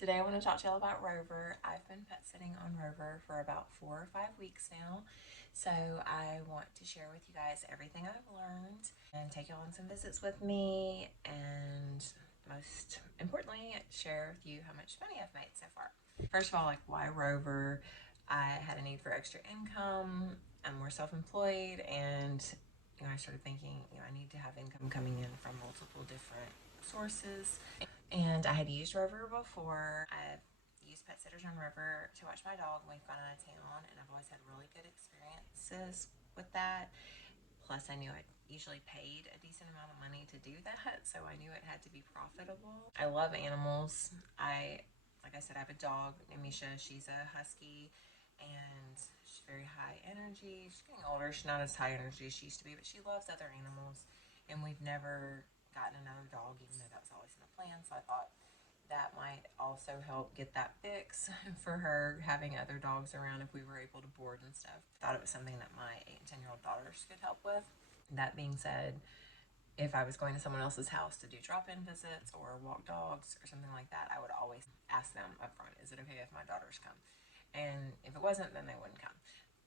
Today I want to talk to y'all about Rover. I've been pet sitting on Rover for about 4 or 5 weeks now. So I want to share with you guys everything I've learned and take y'all on some visits with me, and most importantly, share with you how much money I've made so far. First of all, like, why Rover? I had a need for extra income. I'm more self-employed, and I started thinking, I need to have income coming in from multiple different sources. And I had used Rover before. I've used pet sitters on Rover to watch my dog when we've gone out of town, and I've always had really good experiences with that. Plus, I knew I usually paid a decent amount of money to do that, so I knew it had to be profitable. I love animals. Like I said, I have a dog named Misha. She's a husky, and she's very high energy. She's getting older. She's not as high energy as she used to be, but she loves other animals. And we've never gotten another dog, even though that was always in the plan. So I thought that might also help get that fix for her, having other dogs around if we were able to board and stuff. Thought it was something that my 8 and 10-year-old daughters could help with. That being said, if I was going to someone else's house to do drop-in visits or walk dogs or something like that, I would always ask them up front, is it okay if my daughters come? And if it wasn't, then they wouldn't come.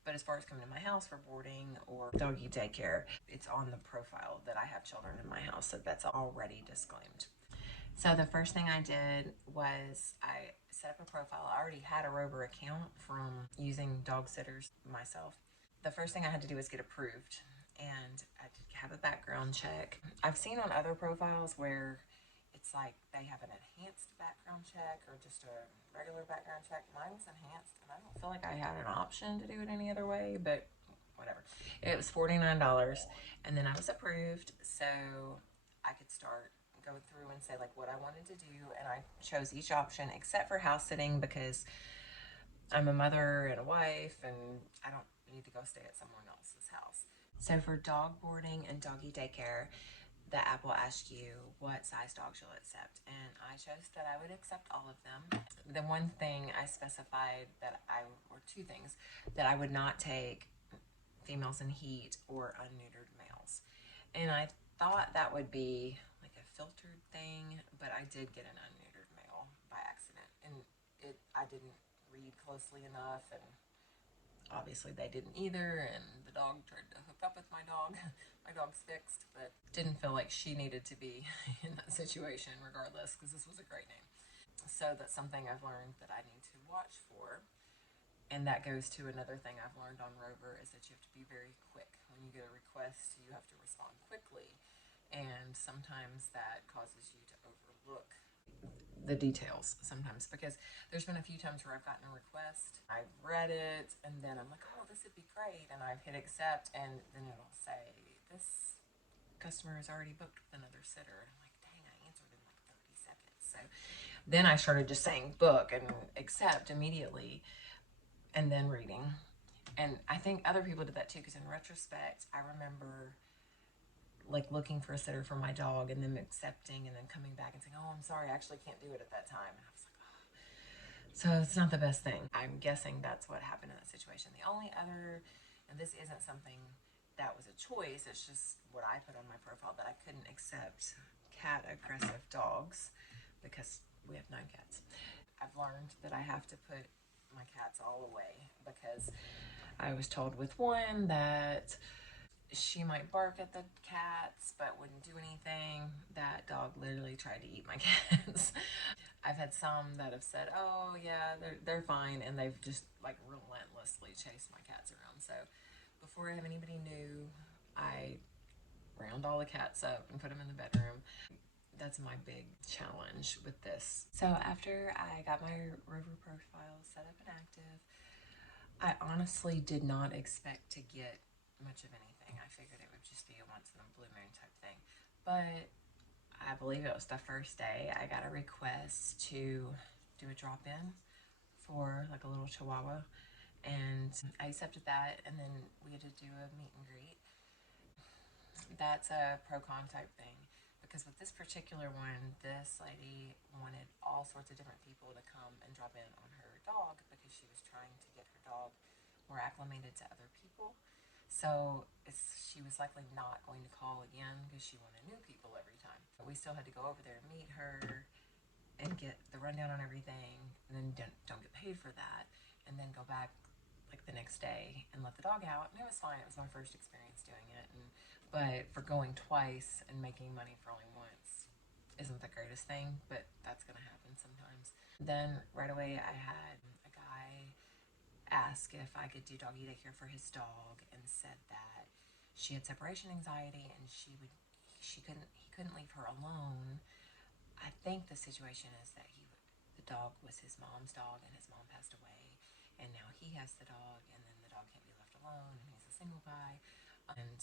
But as far as coming to my house for boarding or doggy daycare, it's on the profile that I have children in my house, so that's already disclaimed. So the first thing I did was I set up a profile. I already had a Rover account from using dog sitters myself. The first thing I had to do was get approved, and I had to have a background check. I've seen on other profiles where it's like they have an enhanced background check or just a regular background check. Mine was enhanced, and I don't feel like I had an option to do it any other way, but whatever. It was $49, and then I was approved, so I could start go through and say like what I wanted to do, and I chose each option except for house sitting because I'm a mother and a wife, and I don't need to go stay at someone else's house. So for dog boarding and doggy daycare, the app will ask you what size dogs you'll accept, and I chose that I would accept all of them. The one thing I specified or two things, that I would not take females in heat or unneutered males. And I thought that would be like a filtered thing, but I did get an unneutered male by accident, and I didn't read closely enough, and obviously they didn't either, and the dog tried to hook up with my dog. My dog's fixed, but didn't feel like she needed to be in that situation regardless, because this was a great name. So that's something I've learned that I need to watch for. And that goes to another thing I've learned on Rover, is that you have to be very quick. When you get a request, you have to respond quickly, and sometimes that causes you to overlook the details sometimes, because there's been a few times where I've gotten a request, I've read it, and then I'm like, oh, this would be great, and I've hit accept, and then it'll say, this customer is already booked with another sitter, and I'm like, dang, I answered in like 30 seconds. So then I started just saying book and accept immediately, and then reading. And I think other people did that too, because in retrospect, I remember like looking for a sitter for my dog and then accepting and then coming back and saying, oh, I'm sorry, I actually can't do it at that time. And I was like, oh. So it's not the best thing. I'm guessing that's what happened in that situation. The only other, and this isn't something that was a choice, it's just what I put on my profile, that I couldn't accept cat aggressive dogs because we have 9 cats. I've learned that I have to put my cats all away, because I was told with one that she might bark at the cats but wouldn't do anything. That dog literally tried to eat my cats. I've had some that have said, oh yeah, they're fine, and they've just like relentlessly chased my cats around. So before I have anybody new, I round all the cats up and put them in the bedroom. That's my big challenge with this. So after I got my Rover profile set up and active, I honestly did not expect to get much of anything. I figured it would just be a once in a blue moon type thing. But I believe it was the first day I got a request to do a drop-in for like a little chihuahua, and I accepted that, and then we had to do a meet and greet. That's a pro-con type thing, because with this particular one, this lady wanted all sorts of different people to come and drop in on her dog, because she was trying to get her dog more acclimated to other people. So she was likely not going to call again because she wanted new people every time. But we still had to go over there and meet her, and get the rundown on everything, and then don't get paid for that, and then go back like the next day and let the dog out. And it was fine. It was my first experience doing it. But for going twice and making money for only once isn't the greatest thing, but that's going to happen sometimes. Then right away I had a guy ask if I could do doggy daycare for his dog, and said that she had separation anxiety and he couldn't leave her alone. I think the situation is that the dog was his mom's dog, and his mom passed away, and now he has the dog, and then the dog can't be left alone, and he's a single guy. And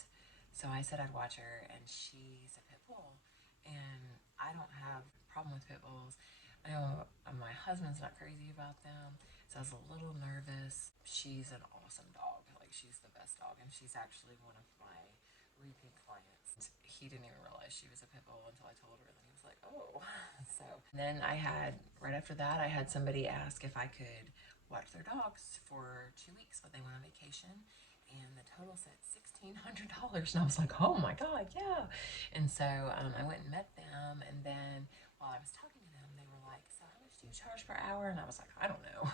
so I said I'd watch her, and she's a pit bull, and I don't have a problem with pit bulls. I know my husband's not crazy about them, so I was a little nervous. She's an awesome dog. Like, she's the best dog, and she's actually one of my repeat clients. He didn't even realize she was a pit bull until I told her, and then he was like, oh. So then right after that, I had somebody ask if I could watch their dogs for 2 weeks while they went on vacation, and the total said $1,600, and I was like, oh my god, yeah. And so I went and met them, and then while I was talking to them, they were like, so how much do you charge per hour? And I was like, I don't know.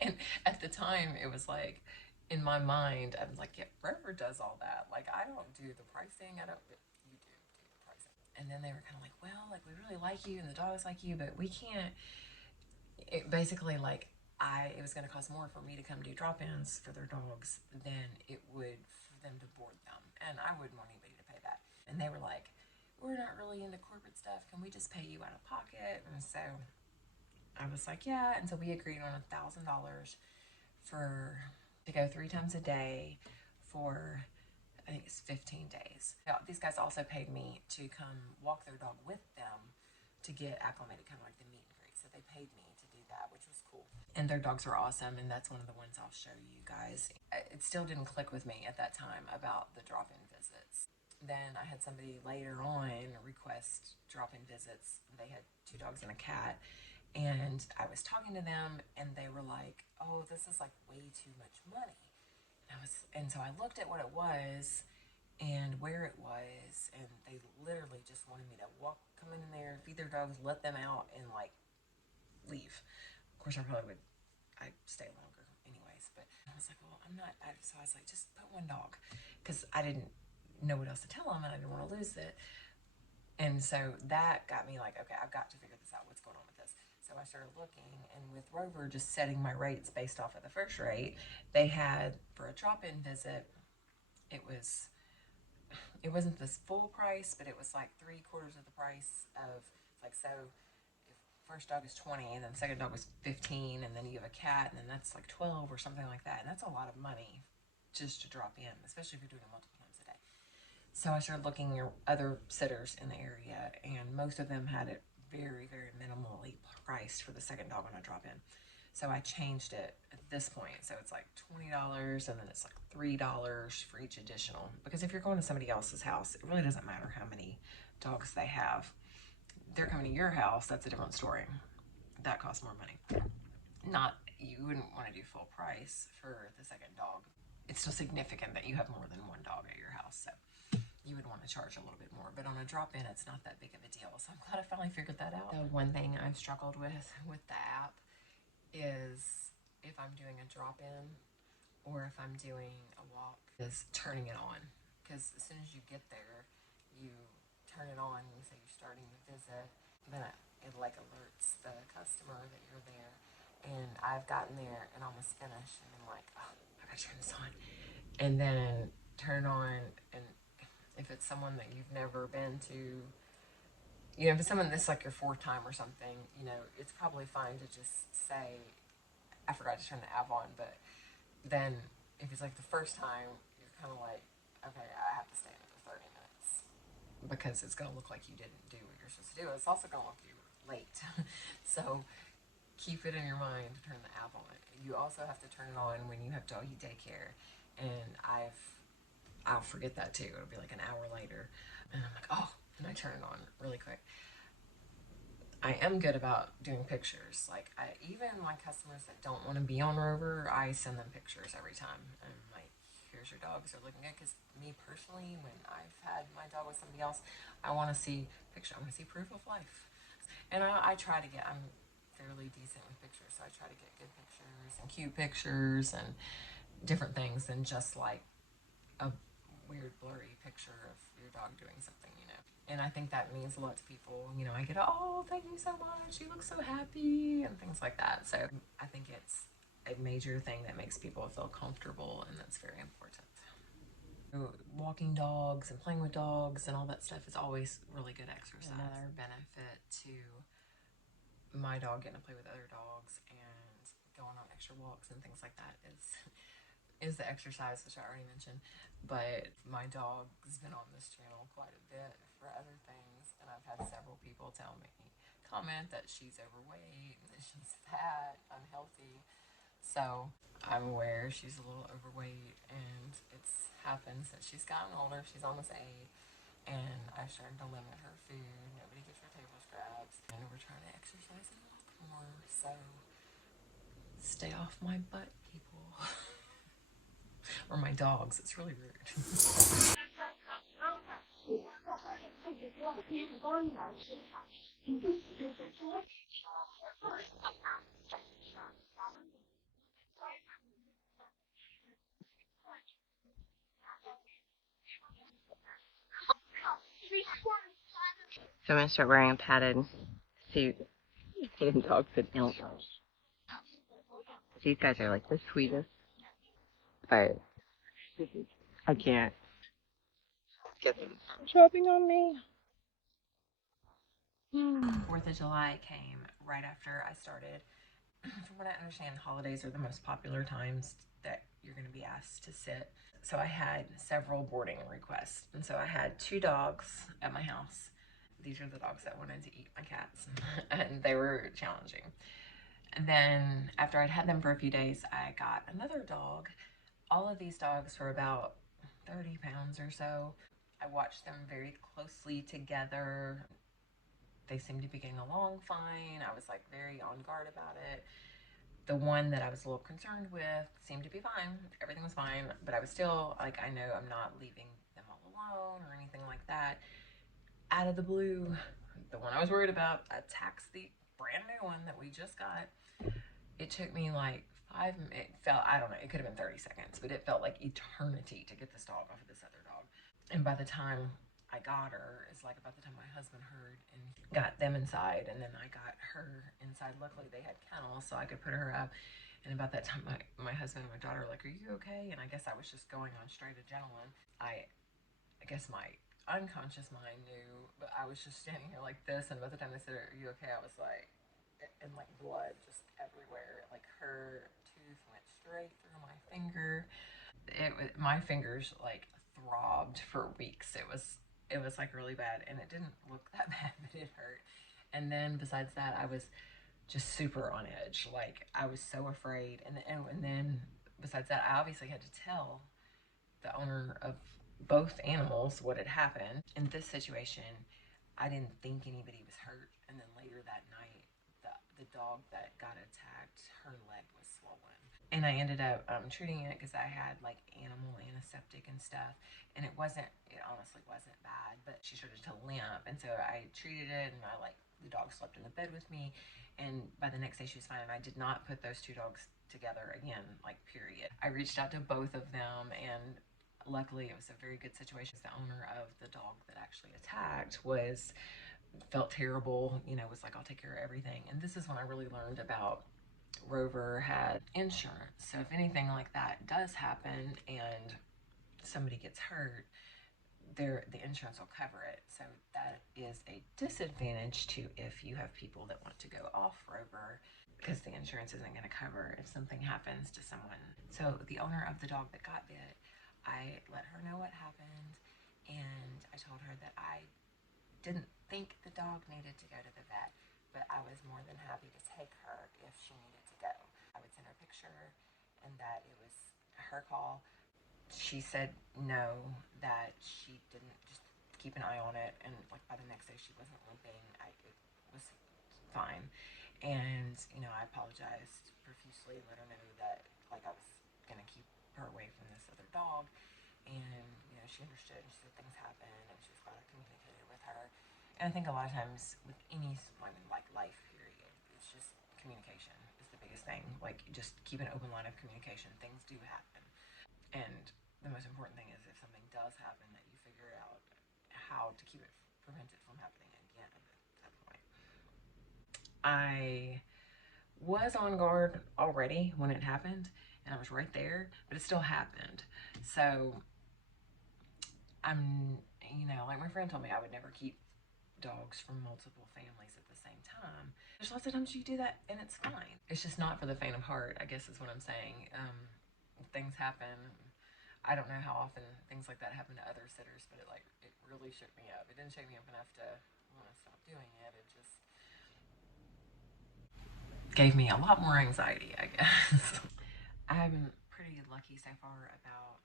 And at the time, it was like, in my mind, I'm like, yeah, Rover does all that. Like, I don't do the pricing. I don't. You do the pricing. And then they were kind of like, well, like, we really like you, and the dogs like you, but we can't. It basically, like, it was going to cost more for me to come do drop-ins for their dogs than it would for them to board them, and I wouldn't want anybody to pay that. And they were like, we're not really into corporate stuff. Can we just pay you out of pocket? And so I was like, yeah. And so we agreed on $1,000 to go 3 times a day for, I think it's 15 days. Now, these guys also paid me to come walk their dog with them to get acclimated, kind of like the meet and greet. So they paid me to do that, which was cool. And their dogs are awesome, and that's one of the ones I'll show you guys. It still didn't click with me at that time about the drop-in visits. Then I had somebody later on request drop-in visits. They had 2 dogs and a cat, and I was talking to them, and they were like, oh, this is like way too much money. And so I looked at what it was and where it was, and they literally just wanted me to come in there, feed their dogs, let them out, and like leave. Of course, I'd stay longer anyways, but I was like, well, so I was like, just put 1 dog, because I didn't know what else to tell them, and I didn't want to lose it. And so that got me like, okay, I've got to figure this out. What's going on with this? So I started looking, and with Rover just setting my rates based off of the first rate, they had, for a drop-in visit, it wasn't this full price, but it was like 3/4 of the price of, like, so if first dog is 20, and then second dog was 15, and then you have a cat, and then that's like 12 or something like that. And that's a lot of money just to drop in, especially if you're doing it multiple times a day. So I started looking at other sitters in the area, and most of them had it very, very minimally priced for the second dog on a drop-in. So I changed it at this point. So it's like $20, and then it's like $3 for each additional. Because if you're going to somebody else's house, it really doesn't matter how many dogs they have. They're coming to your house, that's a different story. That costs more money. You wouldn't want to do full price for the second dog. It's still significant that you have more than 1 dog at your house, so you would want to charge a little bit more. But on a drop-in, it's not that big of a deal. So I'm glad I finally figured that out. The one thing I've struggled with the app is, if I'm doing a drop-in or if I'm doing a walk, is turning it on. Because as soon as you get there, you turn it on, and you say you're starting the visit, then it like alerts the customer that you're there. And I've gotten there and almost finished, and I'm like, oh, I gotta turn this on. And then turn on, and if it's someone that you've never been to, if it's someone that's like your 4th time or something, it's probably fine to just say, I forgot to turn the app on. But then if it's like the first time, you're kind of like, okay, I have to stay another 30 minutes, because it's going to look like you didn't do what you're supposed to do. It's also going to look like you were late. So keep it in your mind to turn the app on. You also have to turn it on when you have doggy daycare, and I'll forget that too. It'll be like an hour later, and I'm like, oh, and I turn it on really quick. I am good about doing pictures. Like, even my customers that don't want to be on Rover, I send them pictures every time. I'm like, here's your dogs, they're looking good. Because me personally, when I've had my dog with somebody else, I want to see picture. I want to see proof of life. And I try to get, I'm fairly decent with pictures, so I try to get good pictures and cute pictures and different things than just like a weird blurry picture of your dog doing something, you know. And I think that means a lot to people. You know, I get, oh, thank you so much, you look so happy, and things like that. So I think it's a major thing that makes people feel comfortable, and that's very important. Walking dogs and playing with dogs and all that stuff is always really good exercise. Another benefit to my dog getting to play with other dogs and going on extra walks and things like that is the exercise, which I already mentioned. But my dog's been on this channel quite a bit for other things, and I've had several people comment that she's overweight, that she's fat, unhealthy. So I'm aware she's a little overweight, and it's happened since she's gotten older. She's almost 8, and I started to limit her food. Nobody gets her table scraps, and we're trying to exercise and walk more. So stay off my butt, people. Or my dogs. It's really rude. So I'm going to start wearing a padded suit. Getting dogs that don't. These guys are like the sweetest. But I can't get them shopping on me. 4th of July came right after I started. From what I understand, holidays are the most popular times that you're going to be asked to sit. So I had several boarding requests. And so I had 2 dogs at my house. These are the dogs that wanted to eat my cats. And they were challenging. And then after I'd had them for a few days, I got another dog. All of these dogs were about 30 pounds or so. I watched them very closely together. They seemed to be getting along fine. I was like very on guard about it. The one that I was a little concerned with seemed to be fine. Everything was fine, but I was still like, I know I'm not leaving them all alone or anything like that. Out of the blue, the one I was worried about attacks the brand new one that we just got. It took me like it felt, I don't know, it could have been 30 seconds, but it felt like eternity to get this dog off of this other dog. And by the time I got her, it's like about the time my husband heard and got them inside, and then I got her inside. Luckily they had kennels so I could put her up. And about that time my husband and my daughter were like, are you okay? And I guess I was just going on straight adrenaline. I guess my unconscious mind knew, but I was just standing here like this, and by the time they said, are you okay? I was like, and like blood just everywhere. Like her tooth went straight through my finger. My fingers like throbbed for weeks. It was like really bad, and it didn't look that bad, but it hurt. And then besides that, I was just super on edge. Like I was so afraid, and then besides that, I obviously had to tell the owner of both animals what had happened. In this situation, I didn't think anybody was hurt, and then later that night, the dog that got attacked, her leg was swollen. And I ended up treating it because I had like animal antiseptic and stuff, and it honestly wasn't bad, but she started to limp, and so I treated it, and the dog slept in the bed with me, and by the next day she was fine, and I did not put those 2 dogs together again, like period. I reached out to both of them, and luckily it was a very good situation. The owner of the dog that actually attacked felt terrible, was like, I'll take care of everything. And this is when I really learned about Rover had insurance. So if anything like that does happen and somebody gets hurt, the insurance will cover it. So that is a disadvantage to if you have people that want to go off Rover, because the insurance isn't going to cover if something happens to someone. So the owner of the dog that got bit, I let her know what happened, and I told her that I didn't think the dog needed to go to the vet, but I was more than happy to take her if she needed to go. I would send her a picture, and that it was her call. She said no, that she didn't, just keep an eye on it, and like by the next day she wasn't limping. It was fine. And I apologized profusely, let her know that like I was gonna keep her away from this other dog. And she understood, and she said things happen, and she was glad I communicated with her. And I think a lot of times with any, like life period, it's just communication is the biggest thing. Like, just keep an open line of communication. Things do happen. And the most important thing is if something does happen, that you figure out how to prevent it from happening again at that point. I was on guard already when it happened, and I was right there, but it still happened. So like my friend told me, I would never keep dogs from multiple families at the same time. There's lots of times you do that and it's fine. It's just not for the faint of heart, I guess is what I'm saying. Things happen. I don't know how often things like that happen to other sitters, but it really shook me up. It didn't shake me up enough to want to stop doing it. It just gave me a lot more anxiety, I guess. I'm pretty lucky so far about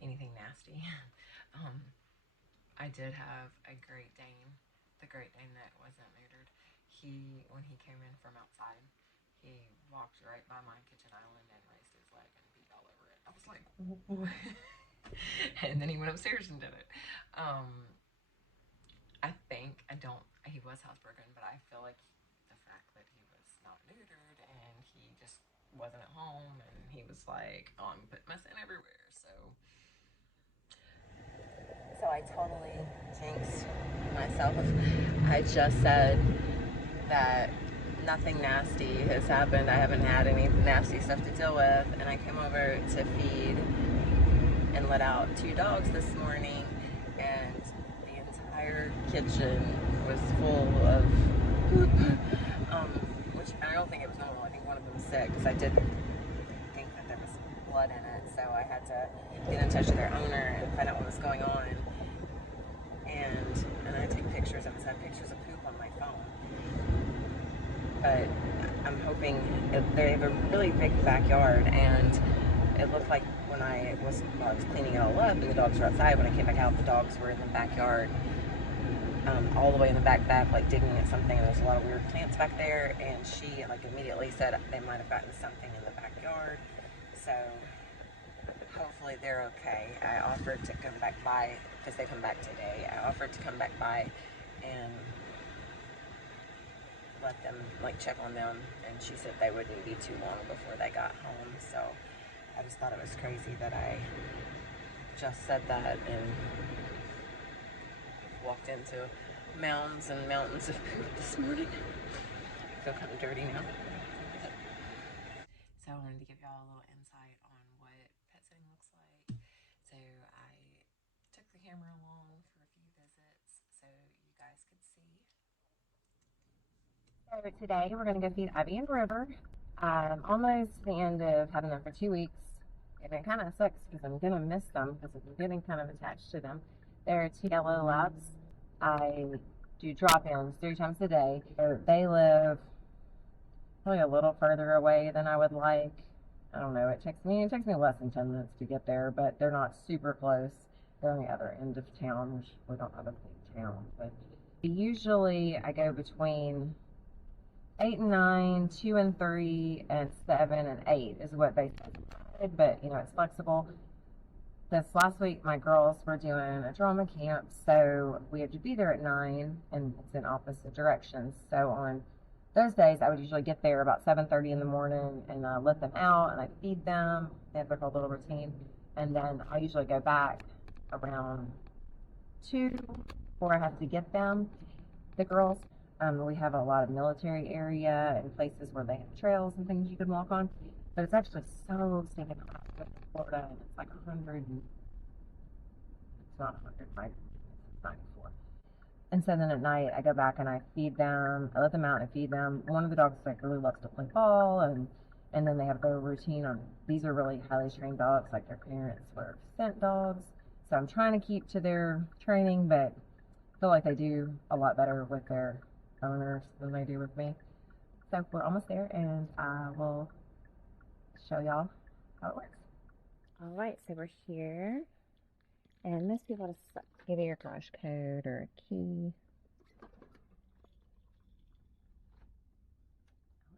anything nasty. I did have a Great Dane, the Great Dane that wasn't neutered. When he came in from outside, he walked right by my kitchen island and raised his leg and beat all over it. I was like, what? And then he went upstairs and did it. He was housebroken, but I feel like the fact that he was not neutered and he just wasn't at home and he was like, oh, I'm putting my scent everywhere. So I totally jinxed myself. I just said that nothing nasty has happened. I haven't had any nasty stuff to deal with. And I came over to feed and let out 2 dogs this morning, and the entire kitchen was full of poop, which I don't think it was normal. I think one of them was sick, because I did think that there was blood in it. So I had to get in touch with their owner and find out what was going on. And I take pictures of it. So I have pictures of poop on my phone. But I'm hoping they have a really big backyard, and it looked like when I was cleaning it all up and the dogs were outside, when I came back out, the dogs were in the backyard, all the way in the back, like digging at something, and there's a lot of weird plants back there, and she immediately said they might have gotten something in the backyard. So hopefully they're okay. I offered to come back by, because they come back today. I offered to come back by and let them, check on them, and she said they wouldn't be too long before they got home. So I just thought it was crazy that I just said that and walked into mounds and mountains of poop this morning. I feel kind of dirty now. So I wanted to give y'all a little insight on what pet sitting looks like. So I took the camera along for a few visits so you guys could see. So today we're going to go feed Ivy and Rover. I'm almost to the end of having them for 2 weeks. And it kind of sucks because I'm going to miss them because I'm getting kind of attached to them. They're 2 yellow labs. I do drop-ins 3 times a day. They live probably a little further away than I would like. I don't know, it takes me less than 10 minutes to get there, but they're not super close. They're on the other end of town, which we don't have a big town. But usually I go between 8 and 9, 2 and 3, and 7 and 8 is what they said. But it's flexible. This last week my girls were doing a drama camp, so we had to be there at 9, and it's in opposite directions. So on those days I would usually get there about 7:30 in the morning and let them out, and I feed them. They have their whole little routine, and then I usually go back around 2 before I have to get them, the girls. We have a lot of military area and places where they have trails and things you can walk on, but it's actually so stinking hot in Florida, and it's like 100, it's not 100, it's 94. And so then at night I go back and I feed them. I let them out and feed them. One of the dogs really loves to play ball, and then they have their routine on. These are really highly trained dogs, like their parents were scent dogs. So I'm trying to keep to their training, but I feel like they do a lot better with their owners than they do with me. So we're almost there, and I will show y'all how it works. All right, so we're here, and most people just give you your garage code or a key.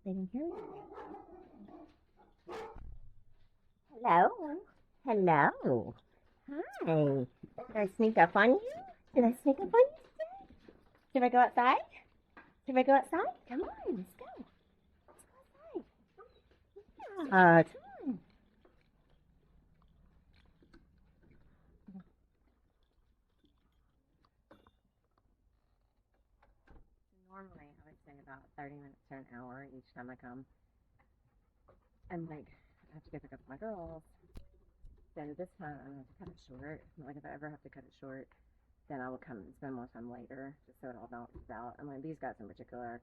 They can hear you. Hello. Hello. Hi. Did I sneak up on you? Did I sneak up on you today? Should I go outside? Should I go outside? Come on, let's go. Let's go outside. Come on. Normally, I would say about 30 minutes to an hour each time I come. And like, I have to go pick up my girls. So this time I'm going to cut it short. Like if I ever have to cut it short, then I will come and spend more time later, just so it all balances out. I mean, these guys in particular,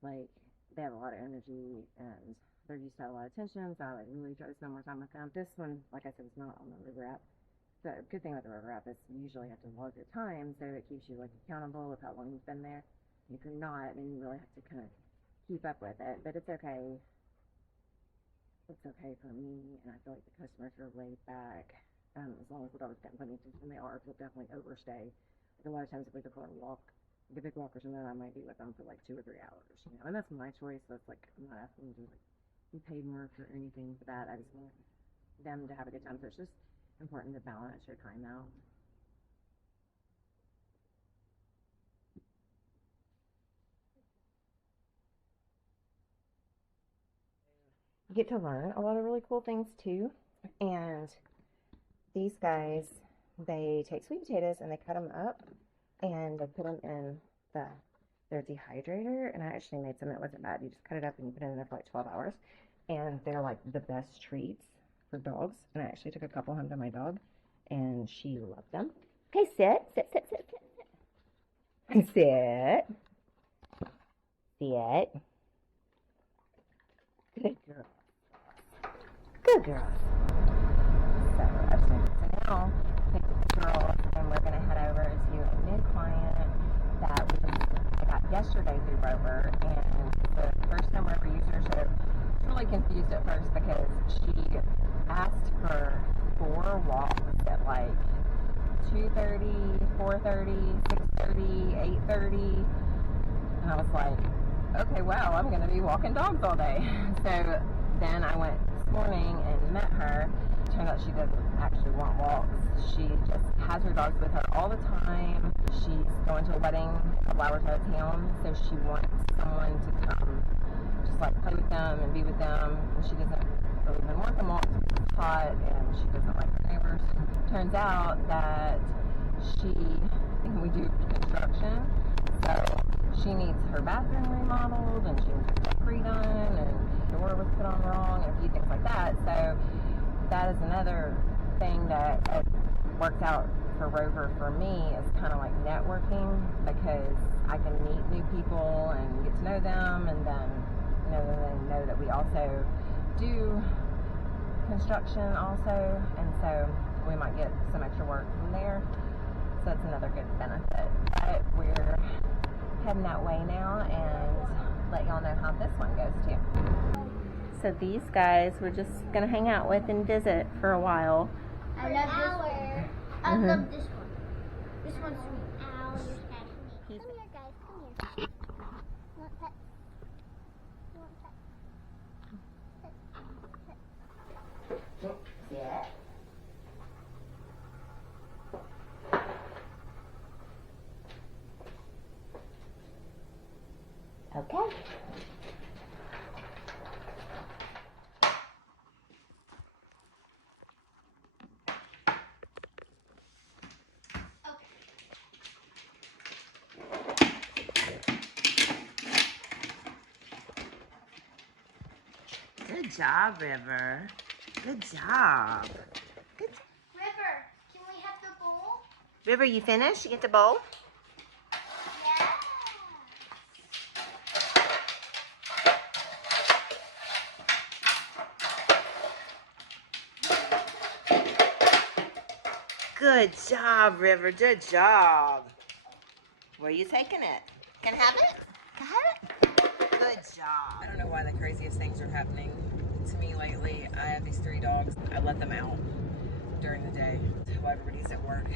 like, they have a lot of energy and they're used to a lot of attention, so I like really try to spend more time with them. This one, like I said, is not on the Rover app. The good thing with the Rover app is you usually have to log your time, so it keeps you like accountable with how long you've been there. If you're not, then you really have to kind of keep up with it. But it's okay. It's okay for me, and I feel like the customers are laid back. As long as the dogs don't put any attention, they are. They'll definitely overstay. Like a lot of times, if we go for a walk, the big walkers, and then I might be with them for like 2 or 3 hours, you know. And that's my choice. So it's like I'm not asking to like be paid more for anything for that. I just want them to have a good time. So it's just important to balance your time out. You get to learn a lot of really cool things too. And these guys, they take sweet potatoes and they cut them up and they put them in their dehydrator. And I actually made some that wasn't bad. You just cut it up and you put it in there for like 12 hours. And they're like the best treats for dogs. And I actually took a couple home to my dog and she loved them. Okay, sit, sit, sit, sit, sit, sit. Sit. Sit. Good girl. Good girl. So I've started to now pick up the girls and we're going to head over to a new client that I got yesterday through Rover, and the first time Rover user, so I was really confused at first because she asked for 4 walks at like 2:30, 4:30, 6:30, 8:30, and I was like, okay, wow, I'm going to be walking dogs all day. So then I went this morning and met her. Turned out she doesn't actually want walks. She just has her dogs with her all the time. She's going to a wedding a couple hours out of town, so she wants someone to come just like play with them and be with them. And she doesn't really even want them walks. It's hot and she doesn't like her neighbors. Turns out that we do construction, so she needs her bathroom remodeled and she needs her deck redone and the door was put on wrong and a few things like that. So that is another thing that works out for Rover for me, is kind of like networking, because I can meet new people and get to know them, and then they know that we also do construction also, and so we might get some extra work from there. So that's another good benefit. But we're heading that way now and let y'all know how this one goes too. So these guys we're just gonna hang out with and visit for a while. I love this one. I love this one. This one's sweet. Ow, you're scratching me. Come here, guys. Come here. You want pet? You want pet? Yeah. Okay. Good job, River. Good job. Good. River, can we have the bowl? River, you finished? You get the bowl? Yeah. Good job, River. Good job. Where are you taking it? Can I have it? Can I have it? Good job. I don't know why the craziest things are happening to me lately. I have these 3 dogs. I let them out during the day while everybody's at work.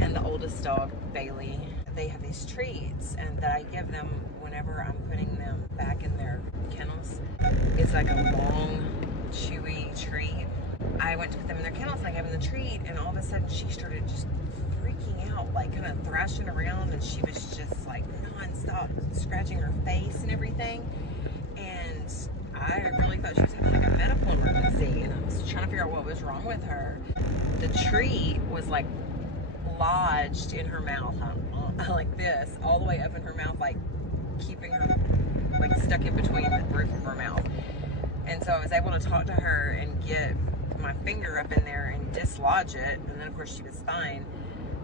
And the oldest dog, Bailey, they have these treats and that I give them whenever I'm putting them back in their kennels. It's like a long, chewy treat. I went to put them in their kennels and I gave them the treat, and all of a sudden she started just freaking freaking out, like kind of thrashing around, and she was just like nonstop scratching her face and everything. And I really thought she was having like a medical emergency, and I was trying to figure out what was wrong with her. The tree was like lodged in her mouth, like this, all the way up in her mouth, like keeping her like stuck in between the roof of her mouth. And so I was able to talk to her and get my finger up in there and dislodge it, and then of course she was fine.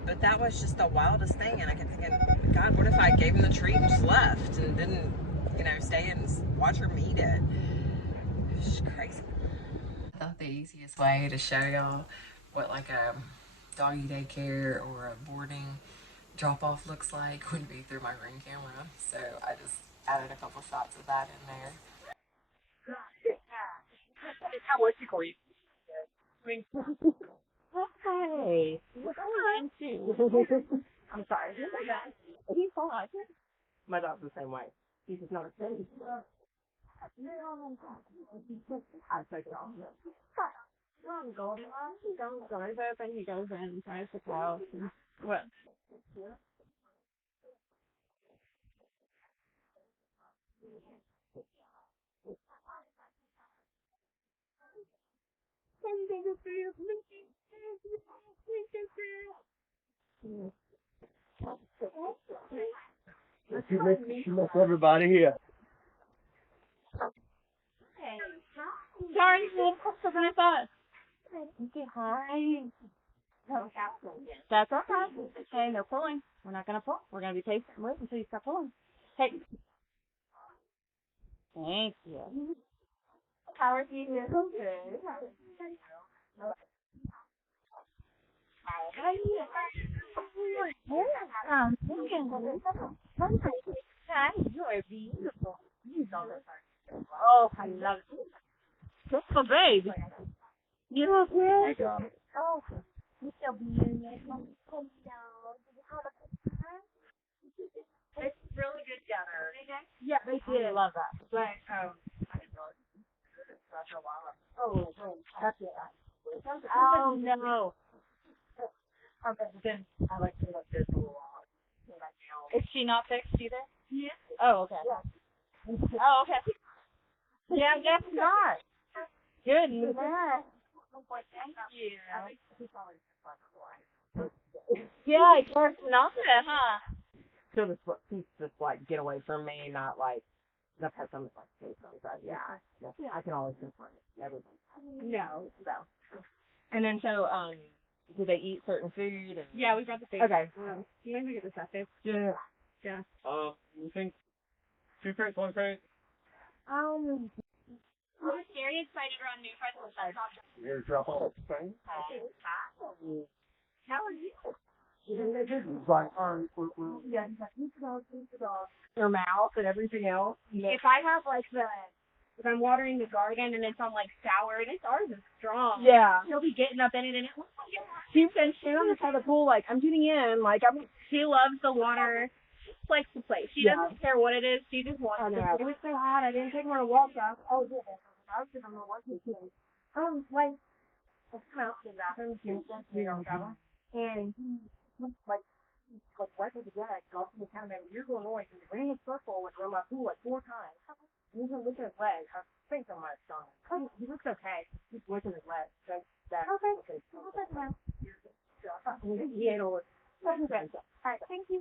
But that was just the wildest thing, and I kept thinking, God, what if I gave him the treat and just left and didn't, stay and watch her eat it? It was just crazy. I thought the easiest way to show y'all what like a doggy daycare or a boarding drop-off looks like would be through my Ring camera. So I just added a couple shots of that in there. Hey, what's going on? I'm sorry. He's fine. My dog's the same way. He's just not a baby. I take it off. Doors open, he goes in, tries to close. What? She makes everybody here. Sorry, so then I thought. Hi. That's okay. Okay, no pulling. We're not gonna pull. We're gonna be patient and wait until you stop pulling. Hey. Thank you. How are you? Good. You are beautiful. Oh, I love it. Just a babe. You look good. Oh, you're so beautiful. It's really good together. Yeah, they did. I love that. But, oh, that's it. Oh, no. Then I like to look this a little. Is she not fixed either? Yeah. Oh, okay. Yeah. Oh, okay. Yeah, I guess not. Good. Yeah. Thank you. Yeah, I guess not, huh? So this just like get away from me, not like the person that's like yeah. I can always confront everything. No, so. And then so do they eat certain food? And... Yeah, we got the food. Okay. You want to get the stuff too? Yeah. Yeah. You think 2 crates, 1 crate? I'm very excited around new friends. You're gonna drop off the thing? How are you? Like, yeah, your mouth and everything else. Yeah. If I have like if I'm watering the garden and it's on like sour and ours is strong. Yeah. He'll be getting up in it and she's on the side of the pool like, I'm getting in, like she loves the water. She likes to play. She doesn't care what it is, she just wants to. It was so hot, I didn't take her to walk up. Oh yeah. I was gonna working too. Like I come out to the bathroom, and like right at the gate, go up to the counter, you're going away, and ran a circle with my pool like 4 times. You can look at his legs. I think so much on him. He looks okay. Just look at his legs. Okay. He ate all it. Okay. All right. Thank you.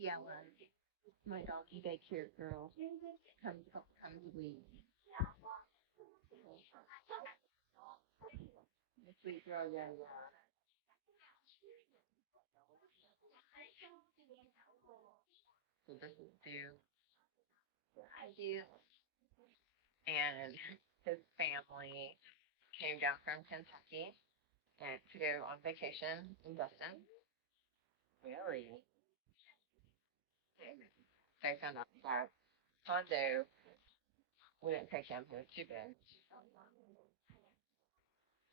Yeah, my doggy daycare girl comes a week. This week girl, yeah. So this is due. I do. And his family came down from Kentucky and to go on vacation in Dustin. Really? They found out that condo wouldn't take him. He was too big.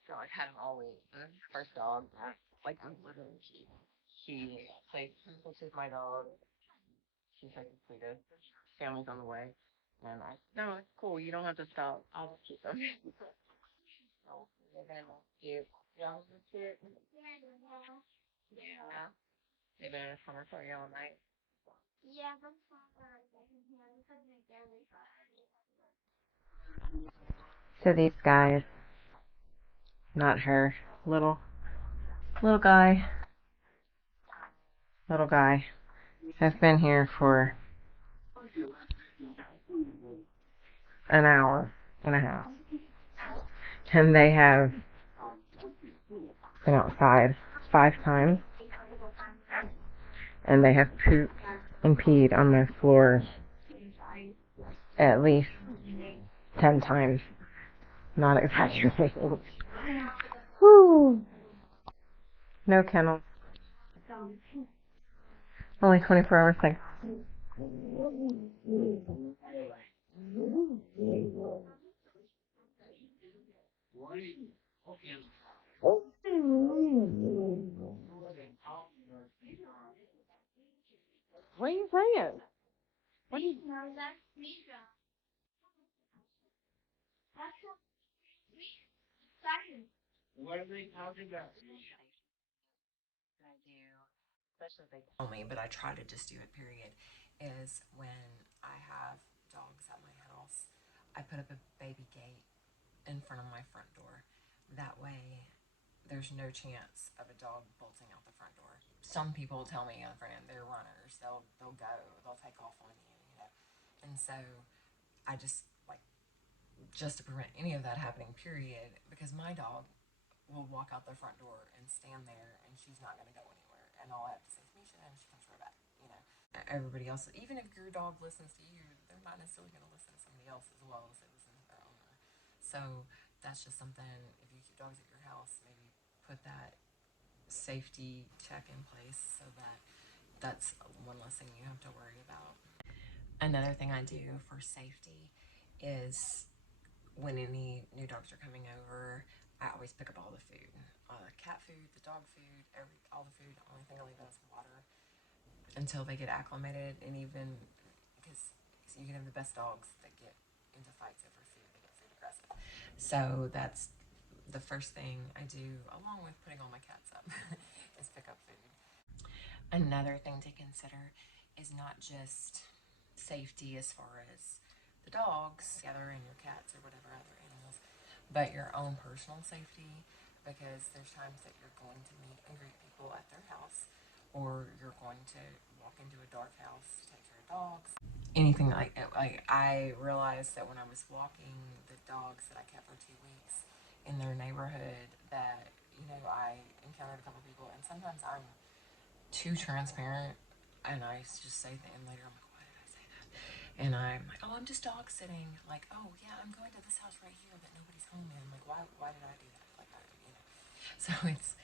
So I had him all week. And this is his first dog. Like I'm literally he plays with my dog. She's like the sweetest. Family's on the way. And no, it's cool. You don't have to stop. I'll just keep them. Oh, they're very cute. Yeah, they're cute. Yeah. They've been in the summer for you all night. Yeah, that's So these guys, not her, little guy, have been here for an hour and a half. And they have been outside 5 times. And they have pooped and peed on my floor at least 10 times. Not exaggerating. Woo! No kennel. Only 24-hour thing. What are you saying? What are you... I do, especially if they tell me, but I try to just do it, period, is when I have dogs at my house, I put up a baby gate in front of my front door. That way, there's no chance of a dog bolting out the front door. Some people tell me on the front end, they're runners. They'll go, they'll take off on you, you know. And so I just to prevent any of that happening, period, because my dog will walk out the front door and stand there, and she's not going to go anywhere. And all I have to say is Misha, and she comes right back, you know. Everybody else, even if your dog listens to you, they're not necessarily going to listen to somebody else as well as they listen to their owner. So that's just something, if you keep dogs at your house, maybe put that safety check in place so that that's one less thing you have to worry about. Another thing I do for safety is when any new dogs are coming over, I always pick up all the food. Cat food, the dog food, all the food. The only thing I leave out is water until they get acclimated, and even because you can have the best dogs that get into fights over food, they get food aggressive. So that's the first thing I do, along with putting all my cats up, is pick up food. Another thing to consider is not just safety as far as the dogs together and your cats or whatever other animals, but your own personal safety, because there's times that you're going to meet and greet people at their house, or you're going to walk into a dark house to take care of dogs. Anything like that. Like, I realized that when I was walking the dogs that I kept for 2 weeks in their neighborhood, that I encountered a couple people, and sometimes I'm too transparent, and I just say things later. I'm like, why did I say that? And I'm like, oh, I'm just dog sitting. Like, oh yeah, I'm going to this house right here that nobody's home in. Like, why did I do that? Like. So it's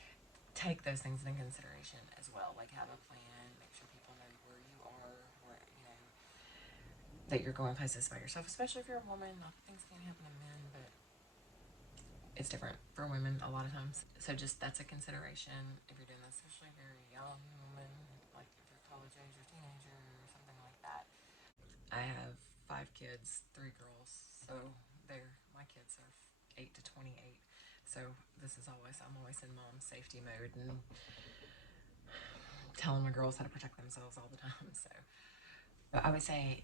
take those things into consideration as well. Like, have a plan. Make sure people know where you are, where that you're going places by yourself. Especially if you're a woman. Not that things can't happen to men, but it's different for women a lot of times. So just that's a consideration if you're doing this, especially if you're a young woman, like if you're college age or teenager or something like that. I have 5 kids, 3 girls, so my kids are 8 to 28. So I'm always in mom safety mode and telling my girls how to protect themselves all the time. So, but I would say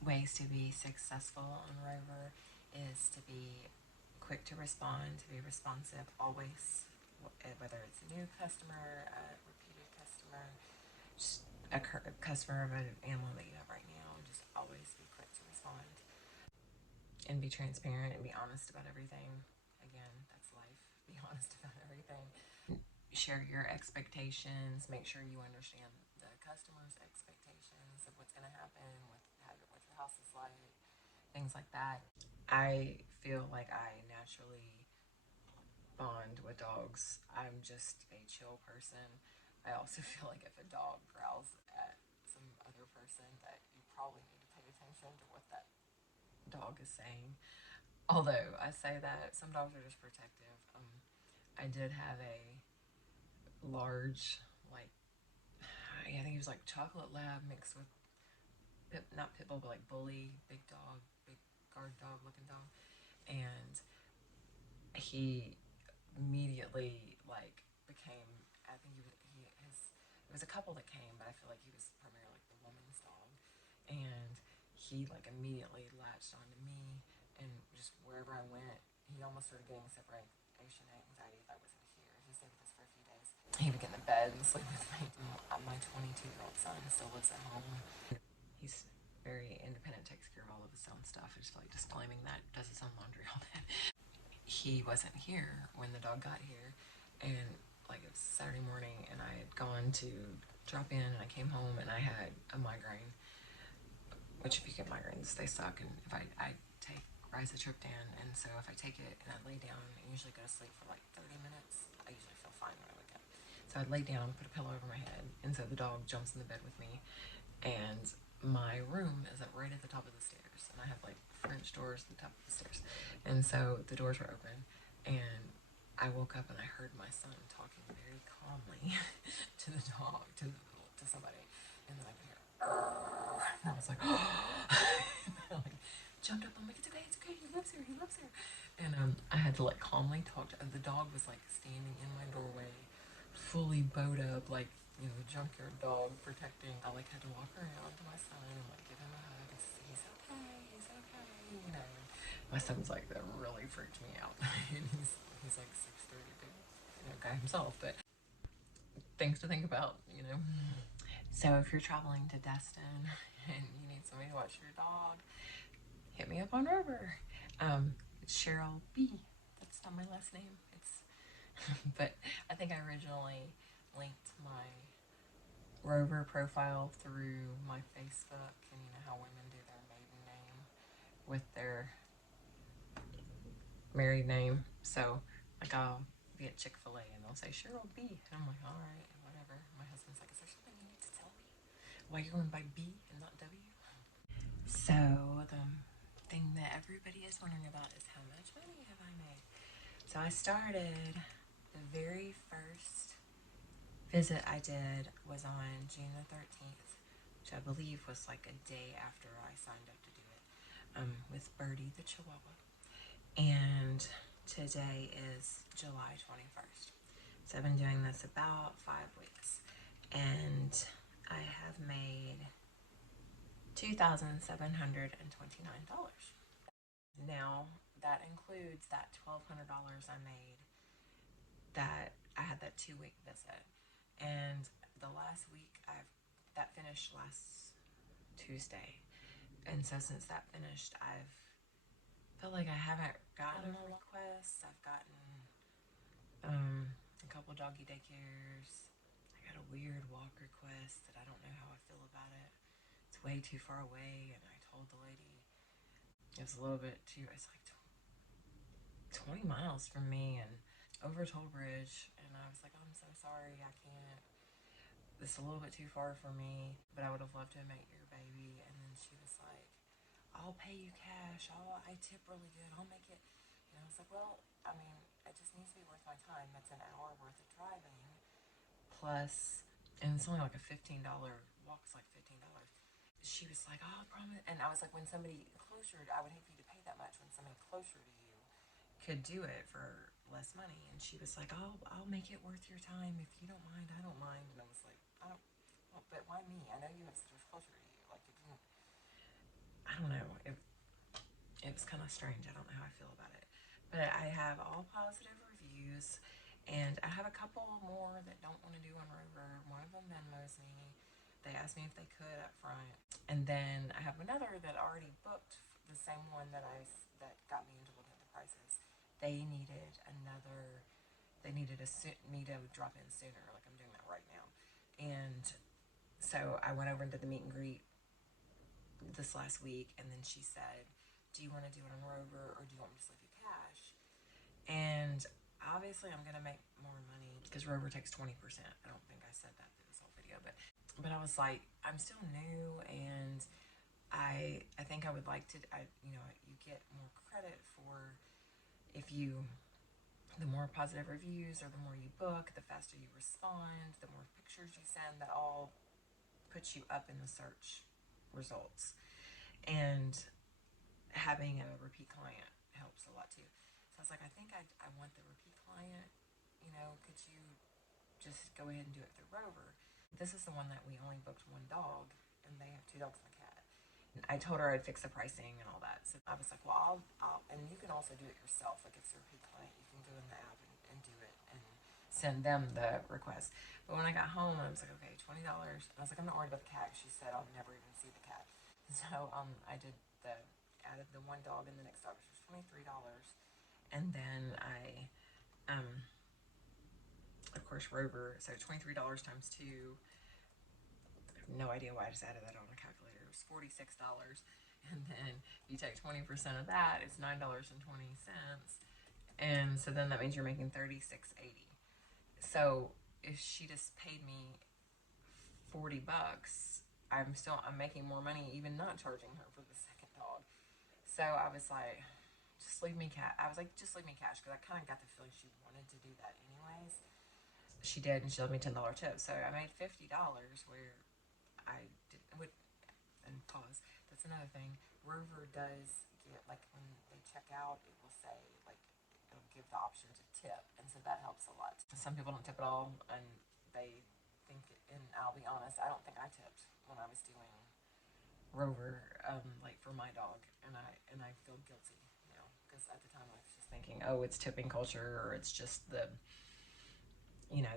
ways to be successful on Rover is to be quick to respond, to be responsive always, whether it's a new customer, a repeated customer, just a customer of an animal that you have right now. Just always be quick to respond and be transparent and be honest about everything. Again, that's life. Be honest about everything. Share your expectations. Make sure you understand the customer's expectations of what's going to happen, what your house is like, things like that. I feel like I naturally bond with dogs. I'm just a chill person. I also feel like if a dog growls at some other person, that you probably need to pay attention to what that dog is saying. Although I say that some dogs are just protective. I did have a large, like, I think he was like chocolate lab mixed with not pit bull, but like bully, big dog, big guard dog looking dog. And he immediately like became, I think it was a couple that came, but I feel like he was primarily like the woman's dog. And he like immediately latched onto me, and just wherever I went, he almost started getting separation anxiety if I wasn't here. He stayed with us for a few days. He would get in the bed and sleep with me. My 22-year-old son still lives at home. He's very independent, takes care of all of his own stuff. I just feel like disclaiming that, does his own laundry, all that. He wasn't here when the dog got here, and like it was Saturday morning, and I had gone to drop in, and I came home, and I had a migraine. Which, if you get migraines, they suck. And if I take rizatriptan, and so if I take it and I lay down, I usually go to sleep for like 30 minutes. I usually feel fine when I wake up. So I'd lay down, put a pillow over my head, and so the dog jumps in the bed with me, and my room is right at the top of the stairs, and I have like French doors at the top of the stairs, and so the doors were open, and I woke up and I heard my son talking very calmly to the dog, to somebody, and then I could hear, and I was like, oh, I like jumped up. I'm like, it's okay, he lives here, and I had to like calmly talk to the dog. Was like standing in my doorway, fully bowed up, like, you know, the junkyard dog protecting. I like had to walk around to my son and like give him a hug and say, he's okay, you know. And my son's like, that really freaked me out. And he's like 6'3", big, you know, guy himself, but things to think about, you know. So if you're traveling to Destin and you need somebody to watch your dog, hit me up on Rover. It's Cheryl B. That's not my last name. It's but I think I originally linked my Rover profile through my Facebook, and you know how women do their maiden name with their married name. So like I'll be at Chick-fil-A and they'll say Cheryl B, and I'm like, all right, whatever. My husband's like, is there something you need to tell me? Why you're going by B and not W? So the thing that everybody is wondering about is, how much money have I made? So I started, the very first visit I did was on June the 13th, which I believe was like a day after I signed up to do it, with Birdie the Chihuahua. And today is July 21st. So I've been doing this about 5 weeks, and I have made $2,729. Now that includes that $1,200 I made, that I had that 2-week visit, and the last week that finished last Tuesday, and so since that finished, I've felt like I haven't gotten a request. I've gotten a couple doggy daycares. I got a weird walk request that I don't know how I feel about it. It's way too far away, and I told the lady it was a little bit too, it's like 20 miles from me and over Toll Bridge, and I was like, I'm so sorry, I can't. This is a little bit too far for me, but I would have loved to make your baby. And then she was like, I'll pay you cash. I tip really good. I'll make it. And I was like, well, I mean, it just needs to be worth my time. That's an hour worth of driving. Plus, and it's only like a $15 walk. It's like $15. She was like, oh, I promise. And I was like, when somebody closer, I would hate for you to pay that much when somebody closer to you could do it for less money. And she was like, I'll make it worth your time. If you don't mind, I don't mind. And I was like, well, but why me? I know you have sisters closer to you. Like, it didn't, I don't know. It was kind of strange. I don't know how I feel about it. But I have all positive reviews, and I have a couple more that don't want to do on Rover. One of them Venmos me. They asked me if they could up front. And then I have another that already booked, the same one that got me into looking at the prices. They needed me to drop in sooner, like I'm doing that right now. And so I went over and did the meet and greet this last week, and then she said, do you want to do it on Rover, or do you want me to slip you cash? And obviously I'm going to make more money because Rover takes 20%. I don't think I said that through this whole video, but I was like, I'm still new, and I think I would like to, you get more credit for the more positive reviews or the more you book, the faster you respond, the more pictures you send, that all puts you up in the search results. And having a repeat client helps a lot too. So I was like, I think I want the repeat client. You know, could you just go ahead and do it through Rover? This is the one that we only booked one dog, and they have 2 dogs and a cat. And I told her I'd fix the pricing and all that. So I was like, well, I'll and you can also do it yourself. Like, if it's a repeat client, you can go in the app and do it and send them the request. But when I got home, I was like, okay, $20. And I was like, I'm not worried about the cat. She said I'll never even see the cat. So I did added the one dog and the next dog, which was $23. And then I, of course, Rover, so $23 times 2. I have no idea why I just added that on a calculator. It was $46. And then you take 20% of that, it's $9.20. And so then that means you're making $36.80. So if she just paid me $40, I'm making more money even not charging her for the second dog. So I was like, just leave me cash. I was like, just leave me cash, because I kind of got the feeling she wanted to do that anyways. She did, and she left me $10 tip. So I made $50, where I did would and pause. That's another thing. Rover does get, like, when they check out, it will say, like, it'll give the option to tip, and so that helps a lot. Some people don't tip at all, and they think, and I'll be honest, I don't think I tipped when I was doing Rover, like, for my dog, and I feel guilty now, because at the time I was just thinking, oh, it's tipping culture, or it's just the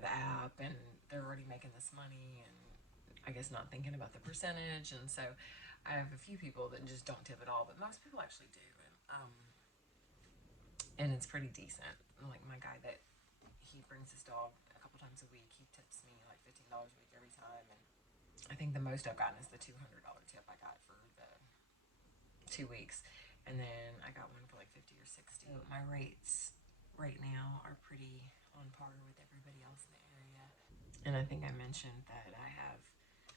app, and they're already making this money, and I guess not thinking about the percentage. And so I have a few people that just don't tip at all, but most people actually do, and it's pretty decent. Like, my guy that he brings his dog a couple times a week, he tips me like $15 a week every time, and I think the most I've gotten is the $200 tip I got for the 2 weeks, and then I got one for like 50 or 60. My rates right now are pretty on par with everybody else in the area. And I think I mentioned that I have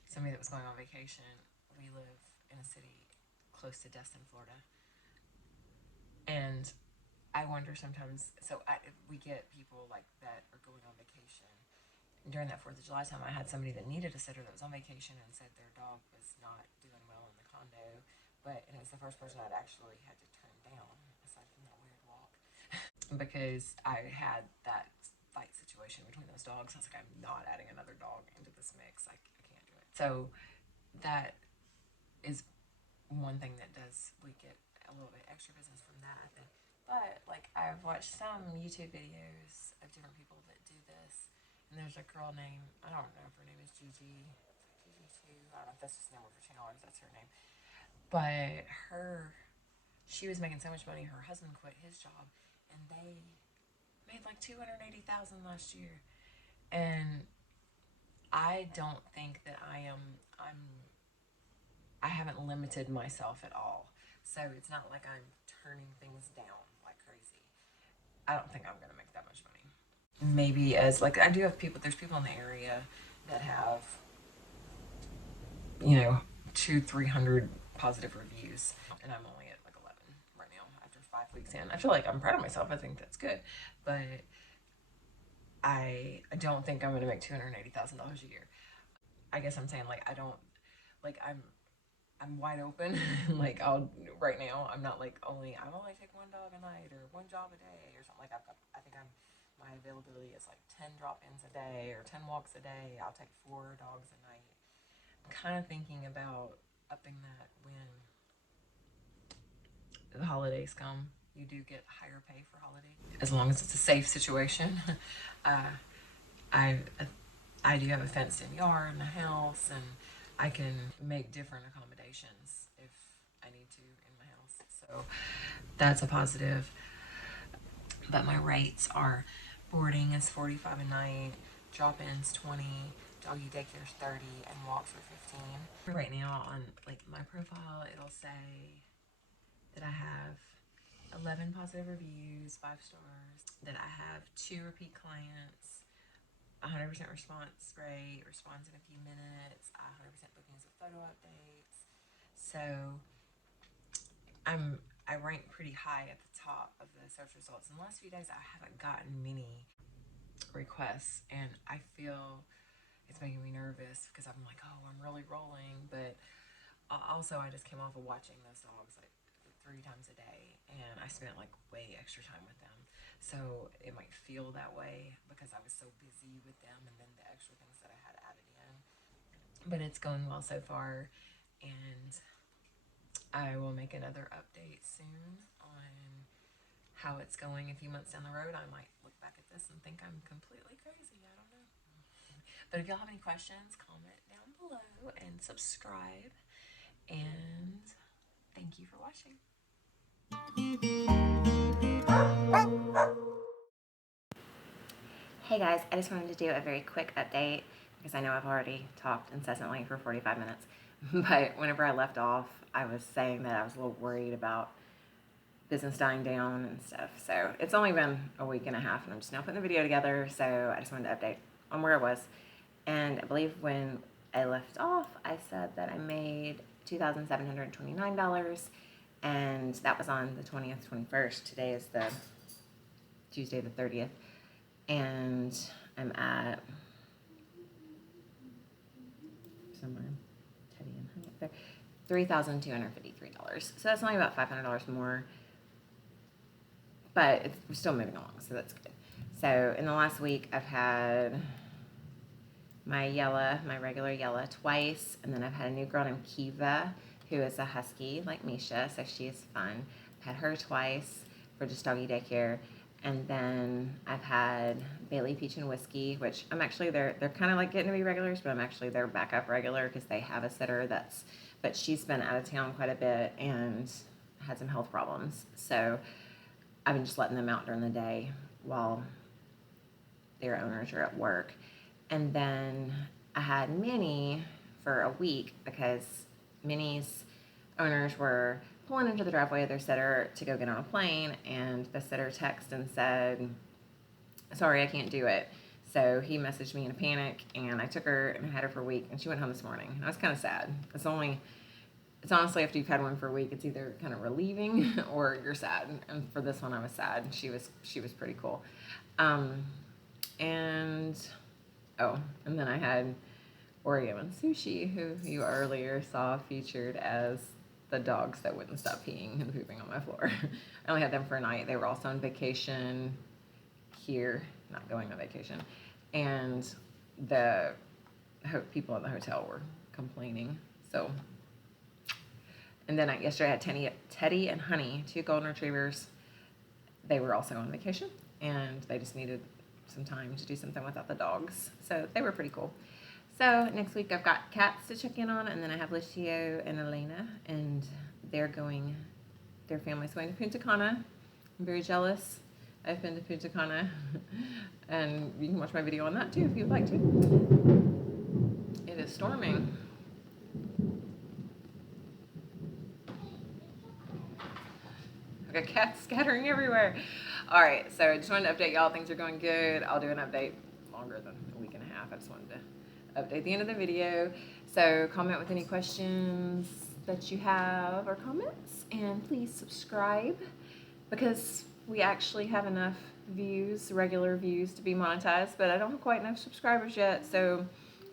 somebody that was going on vacation. We live in a city close to Destin, Florida, and I wonder sometimes. So we get people like that are going on vacation. During that 4th of July time, I had somebody that needed a sitter that was on vacation and said their dog was not doing well in the condo, and it was the first person I'd actually had to turn down, aside from that weird walk, because I had that fight situation between those dogs. I was like, I'm not adding another dog into this mix. I can't do it. So that is one thing that we get a little bit extra business from that, I think. But, like, I've watched some YouTube videos of different people that do this, and there's a girl named, I don't know if her name is Gigi, it's like Gigi2, I don't know if that's just the name of her channel or if that's her name, but she was making so much money, her husband quit his job, and they made like $280,000 last year, and I don't think that I haven't limited myself at all. So it's not like I'm turning things down like crazy. I don't think I'm going to make that much money. Maybe as, like, I do have people, there's people in the area that have, 200-300 positive reviews, and I'm only at like 11 right now after 5 weeks in. I feel like I'm proud of myself. I think that's good. But I don't think I'm going to make $280,000 a year. I guess I'm saying, like, I don't, like, I'm wide open. Like, right now, I'm not like only take one dog a night or one job a day or something. Like, my availability is like 10 drop-ins a day or 10 walks a day. I'll take 4 dogs a night. I'm kind of thinking about upping that when the holidays come. You do get higher pay for holiday, as long as it's a safe situation. I do have a fenced-in yard and a house, and I can make different accommodations if I need to in my house. So that's a positive. But my rates are: boarding is $45 a night, drop-ins $20, doggy daycare is $30, and walks are $15. Right now on, like, my profile, it'll say that I have 11 positive reviews, 5 stars, that I have 2 repeat clients, 100% response rate, responds in a few minutes, 100% bookings with photo updates. So I rank pretty high at the top of the search results. In the last few days, I haven't gotten many requests, and I feel it's making me nervous, because I'm like, oh, I'm really rolling. But also, I just came off of watching those dogs like 3 times a day, and I spent like way extra time with them. So it might feel that way because I was so busy with them and then the extra things that I had added in. But it's going well so far, and I will make another update soon on how it's going. A few months down the road, I might look back at this and think I'm completely crazy. I don't know. But if y'all have any questions, comment down below and subscribe. And thank you for watching. Hey guys, I just wanted to do a very quick update because I know I've already talked incessantly for 45 minutes. But whenever I left off, I was saying that I was a little worried about business dying down and stuff. So it's only been a week and a half and I'm just now putting the video together. So I just wanted to update on where I was. And I believe when I left off, I said that I made $2,729, and that was on the 20th, 21st. Today is the Tuesday the 30th, and I'm at somewhere, Teddy and Honey up there, $3,253. So that's only about $500 more, but we're still moving along, so that's good. So in the last week, I've had my regular Yella twice, and then I've had a new girl named Kiva, who is a husky like Misha, so she is fun. I've had her twice for just doggy daycare, and then I've had Bailey, Peach, and Whiskey, which I'm actually, they're kind of like getting to be regulars, but I'm actually their backup regular because they have a sitter but she's been out of town quite a bit and had some health problems, so I've been just letting them out during the day while their owners are at work. And then I had Minnie for a week because Minnie's owners were pulling into the driveway of their sitter to go get on a plane, and the sitter texted and said, sorry, I can't do it. So he messaged me in a panic, and I took her and I had her for a week, and she went home this morning. And I was kind of sad. It's honestly, after you've had one for a week, it's either kind of relieving or you're sad. And for this one, I was sad. She was pretty cool. And then I had Oreo and Sushi, who you earlier saw featured as the dogs that wouldn't stop peeing and pooping on my floor. I only had them for a night. They were also on vacation here, not going on vacation. And the people in the hotel were complaining. So, and then yesterday I had Teddy and Honey, 2 golden retrievers. They were also on vacation, and they just needed some time to do something without the dogs. So they were pretty cool. So next week I've got cats to check in on, and then I have Lucio and Elena, and their family's going to Punta Cana. I'm very jealous. I've been to Punta Cana, and you can watch my video on that too if you'd like to. It is storming. I've got cats scattering everywhere. All right, so I just wanted to update y'all. Things are going good. I'll do an update longer than a week and a half. I just wanted to update the end of the video. So comment with any questions that you have or comments, and please subscribe because we actually have enough views, regular views, to be monetized, but I don't have quite enough subscribers yet. So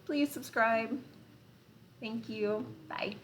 please subscribe. Thank you. Bye.